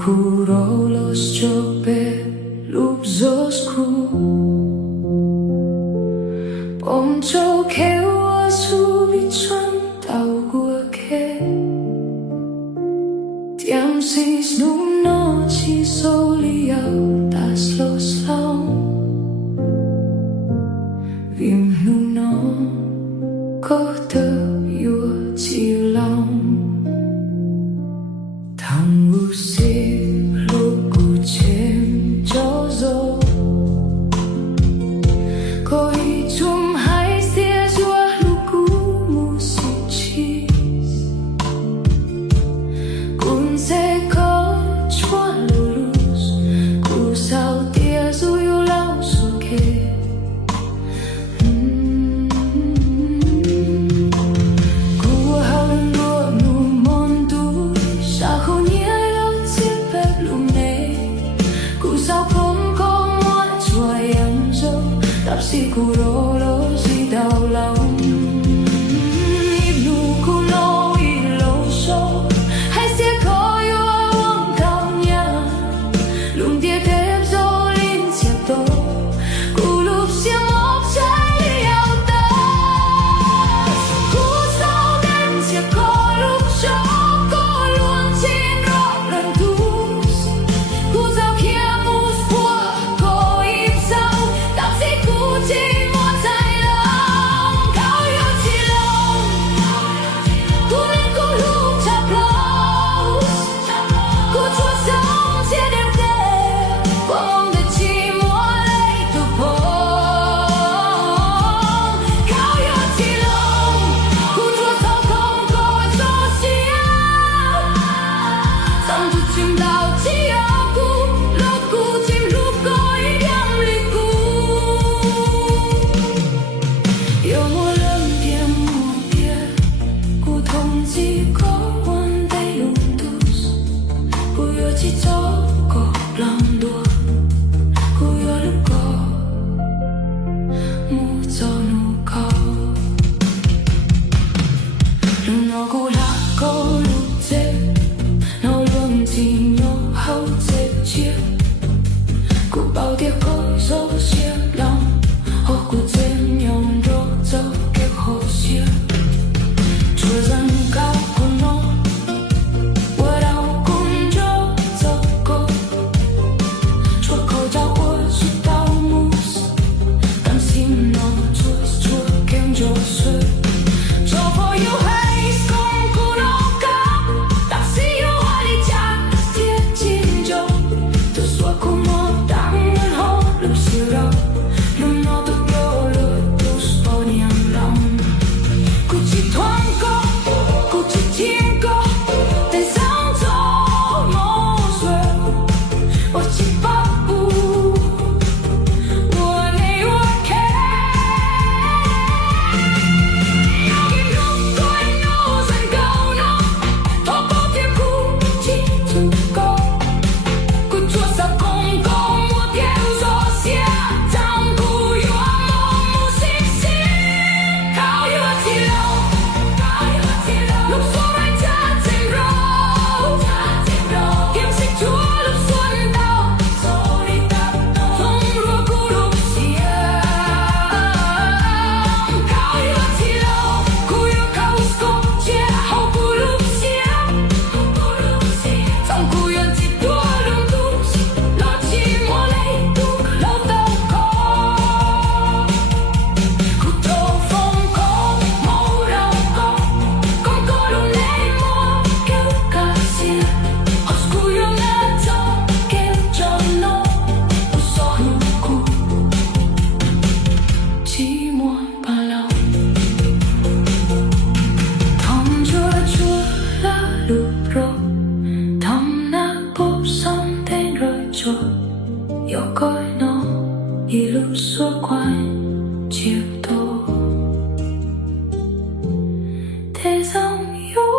Oscuro los chope, luz oscuro. Pomcho que o subi chuan tao gua ke. Tiam sis nu nochi soliao das los lao. Vim nu no có tơ yua chi lao. Thằng u si lúc cu chem cho gió. Có ý chung hai xia dua lúc cu mu si chis. Cũng sẽ có chua lulus. Cu sao tia du yu lao su ke. Siguro lo si đau lòng. Im nu cu lo i lo so. Hay sẽ có yêu ông cao nhà. Lung tia thêm gió lên chiều tô. Cu lúc xiêm ốc trái liao tơ. Cu sao đến chiều có lúc cho. Có luôn trên rõ lần thu. Cu sao kia mút qua. Có im sao. Tạm sĩ cu chỉ một dài lòng. Cao yêu chỉ lòng. Cu nên cu lúc chạp lâu. Cu chua sống chia đêm đêm. Qua mong để chỉ muốn lấy từ phố. Cao yêu chỉ lòng. Cu chua sống không có gió xía. Dòng thực chìm đào chỉ yêu cu. Lúc cu chìm lúc có ý điểm lì cu. Yêu mùa lâm tiêm mùa kia. Cu thông chỉ có one day lung tus. Cu yêu chỉ cho có lòng đùa. Cu yêu lúc có mu cho nụ cao. Lúc nó cu là có lúc chết. Nó luôn chỉ nhỏ hậu chết chia. Cu bao tiếc có dấu chia lòng. Hồ cu trên nhom rô dấu kẹp hồ chia. Chua dân cao của nó. Qua đau cũng rô dấu cô. Chua khẩu trao của chú tao mousse. Tâm xin nó chua kem rô xuôi. Cho for you hay không cu nó cao. Tạp sĩ yêu hoa đi chạc tiết chín rô. Tôi xua cu mơ đắng ngân hô lúc siêu đâu. Lúc nó tự yêu lửa tu số niềm lòng. Cu chỉ thoáng có, cu chỉ thiên có. Tên sáng gió mô xuê. Ô chỉ bác bù. Ua nê ua kê. 여기 누구 있노 산 가오노. 더 버틸 cu chỉ chung có. Cu chua sao không có mua theo gió xia. Trong cu yêu mong mu xích xích. Cao yêu chỉ lâu. Lúc gió đánh cha trên râu. Kiếm xích chúa lúc xuân đau. Không rùa cu lúc xia. Cao yêu chỉ lâu. Cu yêu cao sco chia hậu cu lúc xia. Trong cu yêu chỉ tua lung tus. Lo chỉ mua lấy tu lâu tao có. Cu tô phong có màu đau có. Con có luôn lấy mua kêu ca xia. Oscuro là cho kêu cho nó. Ô gió hữu cu. Chỉ muốn bao lâu. Thom chua chua là lúc rồi. Thom na bốp xong tên rồi chua. Yêu coi nó đi lúc xua quanh chiều tô. Thế dòng yêu